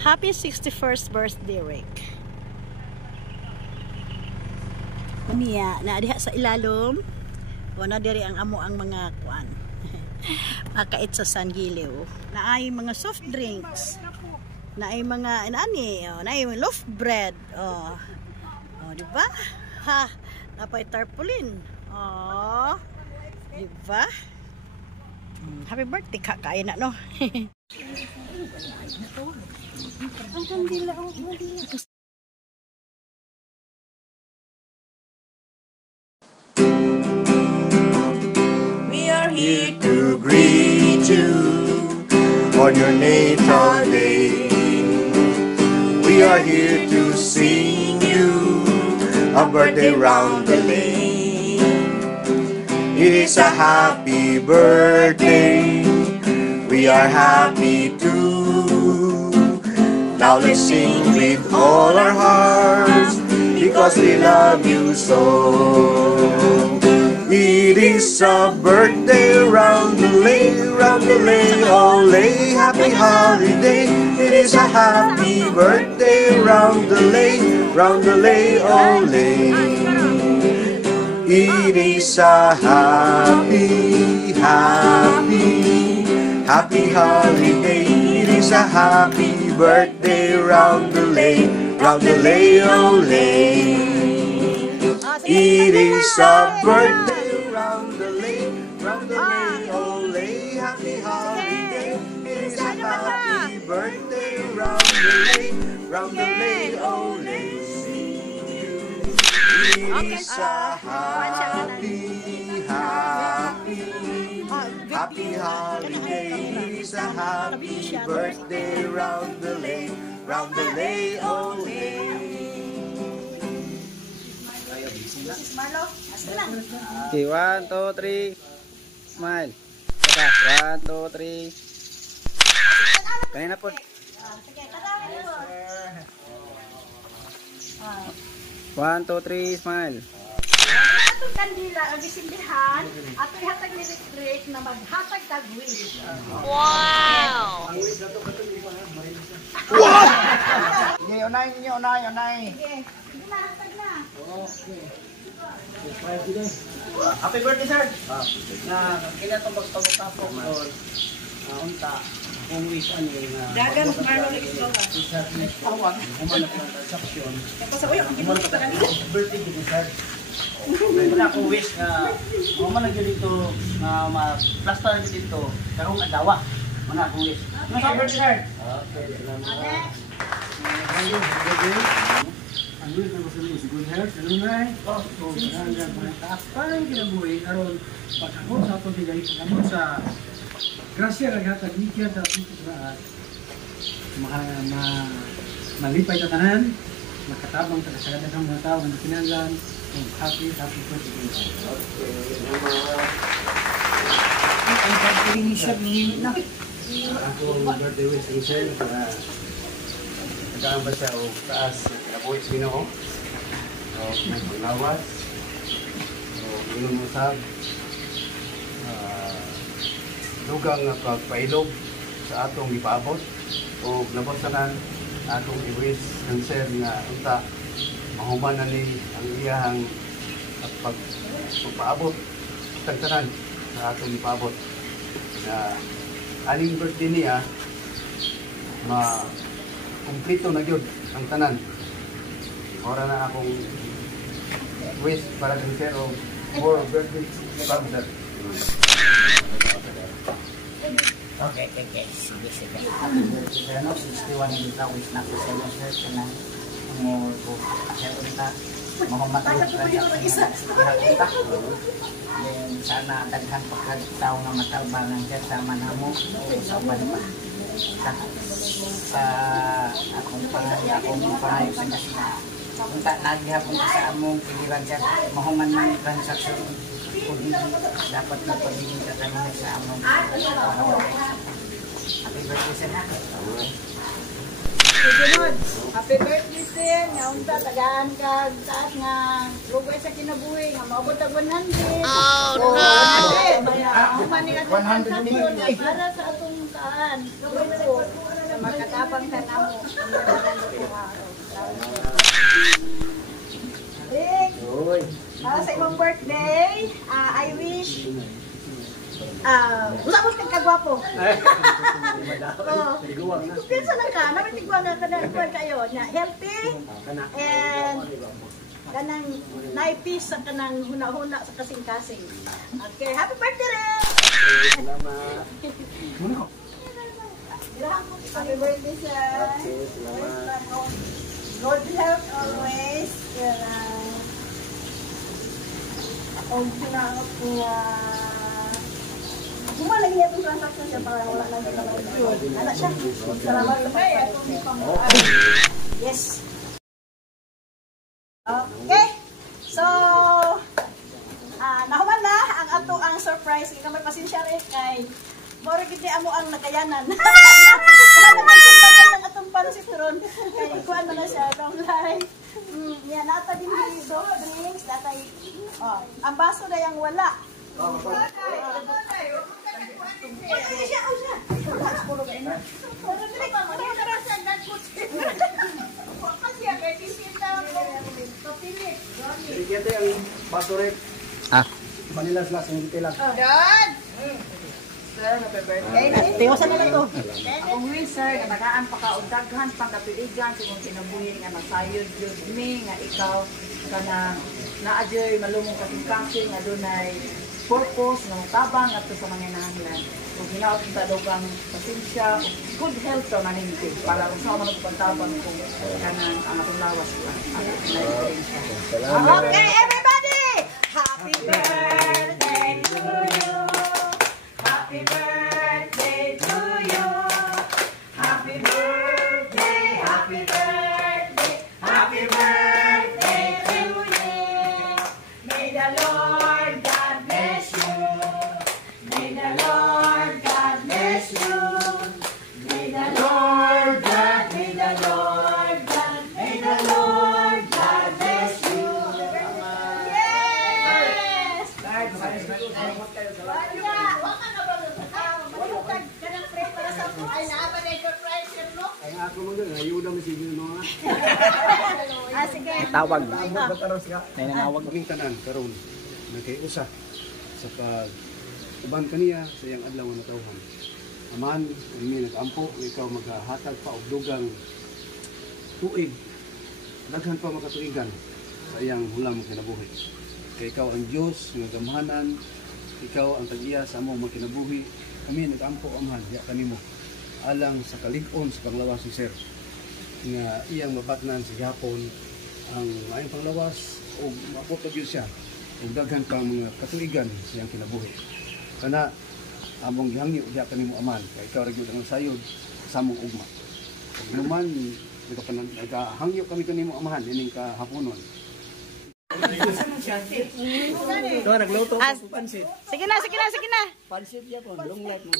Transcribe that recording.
Happy 61st birthday, Rick. Umiya, na diha sa ilalom. Wala diri ang amo ang mga kuan. Makait sa San Giliw. Naay mga soft drinks. Naay mga inani, naay loaf bread. Oh, di ba? Ha, napay tarpaulin. Oh. Di ba? Happy birthday ka kain na no. We are here to greet you on your natal day. We are here to sing you a birthday round the lane. It is a happy birthday. We are happy too. Now let's sing with all our hearts because we love you so. It is a birthday round the lane, ole, happy holiday. It is a happy birthday round the lane, ole. It is a happy holiday. It is a happy birthday round the lane, ole. It is a birthday round the lane, ole. Happy holiday. It is a happy birthday round the lane, ole. It is a happy holiday. It is a happy birthday round the lane, ole. Okay, 1, 2, 3, smile. Saka, 1, 2, 3. Kanina po. 1, 2, 3, smile. Atong kandila ang gisindihan, atong hatag ni Rick na maghatag tag wish. Wow! Wow! Okay, unay ninyo, unay. Okay, hindi na hatag na. Okay. Happy birthday, sir! Na kailan itong magpagpapapok doon, unta, kung wish ano yung Dagan, Marlon, ikaw ka. tawag, umanap ng transaksyon. Umanap ng birthday dito, sir. Wala akong wish na umanap nyo dito, na ma-plaster nyo dito, karong adawa. Wala akong wish. Ano sa birthday, sir? Okay, salamat. Ang wish na gusto mo is good health, nanunay, hanggang mga taas-parang kinabuhi, aron pag-amot sa atong bigay, pag-amot sa grasya, naghatag nikya sa atong kisraan, malipay na tanan, makatabang sa kasalanan ng mga tao na kinanglan, happy birthday. Ang pag-inisip ni na. Ako birthday wish ni sir, nagkaan ba siya o taas, kinabuhi sa Ginoo, o may panglawas, o inumusab, dugang pagpailog sa atong ipaabot, o nabasanan atong i-wish ng sir nga unta, mahuman na ni ang iyahang pagpaabot, tagtanan sa atong ipaabot. Na aning birthday niya, kumplito na yun ang tanan. Ora na akong wish para kang sir o more birthday father. Okay. Sige. Ano, 61 yung wish na ko sa iyo, sir. Kana, mo ko, sir, unta, mahumatulog ka niya. Then, sana daghan pagkagtao nga matalbangan siya sa manamo o sa uban pa. Sa akong pangayo sa kasina. Unta, naghihapon sa among pilihan siya. Mahuman ng transaksyon. Dapat magpabigin ka kami sa among happy birthday sir ha. Sunod, happy birthday sir. Naunta tagaan ka taas nga lugay sa kinabuhi nga maabot ang 100. Oh no. 100. Human ni ka 100 para sa atong kaan. makatabang ka na mo. Rick, sa imong birthday, I wish wala mo kagwapo. Kumpiyansa lang ka, namitigwan na kayo. Healthy and kanang naipis sa kanang huna-huna sa kasing-kasing. Okay, happy birthday rin! Happy birthday, sir! Good health always. Cuma lagi niya itong transaction siya para wala lang kita mag-good. Anak siya. Salamat naman. Yes. Okay. So, nahuman na ang ato ang surprise. Ikaw may pasensya rin kay moro gid amo ang nagayanan. Wala naman sundagan ng atong pansitron. Kay ikuan mo na siya long life. Yan nata din ni soft drinks, datay. Ang baso na yang wala. Ito yung baso rin. Manila slash yung detail. Sir, happy birthday. Tiwasan na lang to. Akong sir, na magaan pa ka o daghan pang kapiligan sa mong kinabuhi nga masayod yun me nga ikaw kanang naadyoy malumong kasing-kasing nga dunay purpose nga tabang at sa mga nahanglan. Kung hinaot ang talugang pasensya, good health sa maninti para kung saan man pagtabang kung kanang ang atong lawas ka. Okay, everybody! Happy birthday to you! Happy birthday to you! Happy birthday, happy birthday, happy birthday to you! May the Lord God bless you! May the Lord God bless you! May the Lord God, may the Lord God, may the Lord God bless you! Yes! Ay ako mo doon, ayuda mo si Gino nga. Sige. Tawag. Bataros ka. Ay nanawag. Kaming tanan karon nagkay-usa sa pag uban kaniya sa iyang adlaw nga tawhan. Aman, ini nag-ampo, ikaw maghahatag pa og dugang tuig. Daghan pa makatuigan sa iyang hulam kinabuhi. Kay ikaw ang Dios nga gamhanan, ikaw ang tag-iya sa among makinabuhi. Kami nag-ampo amahan diya kanimo. Alang sa kalig-on sa panglawas ni Sir nga iyang mabatnan sa Japon ang ayong panglawas o mapotog yun siya o daghan pa mga katuigan sa iyang kinabuhi. Kana among gihangyo diya kanimo aman kay ikaw ra gyud ang sayod sa among ugma. Ug naman nagahangyo kami kanimo amahan ining kahaponon. Ito nagluto ko pansit. Sige na. Pansit ya ko, long life mo.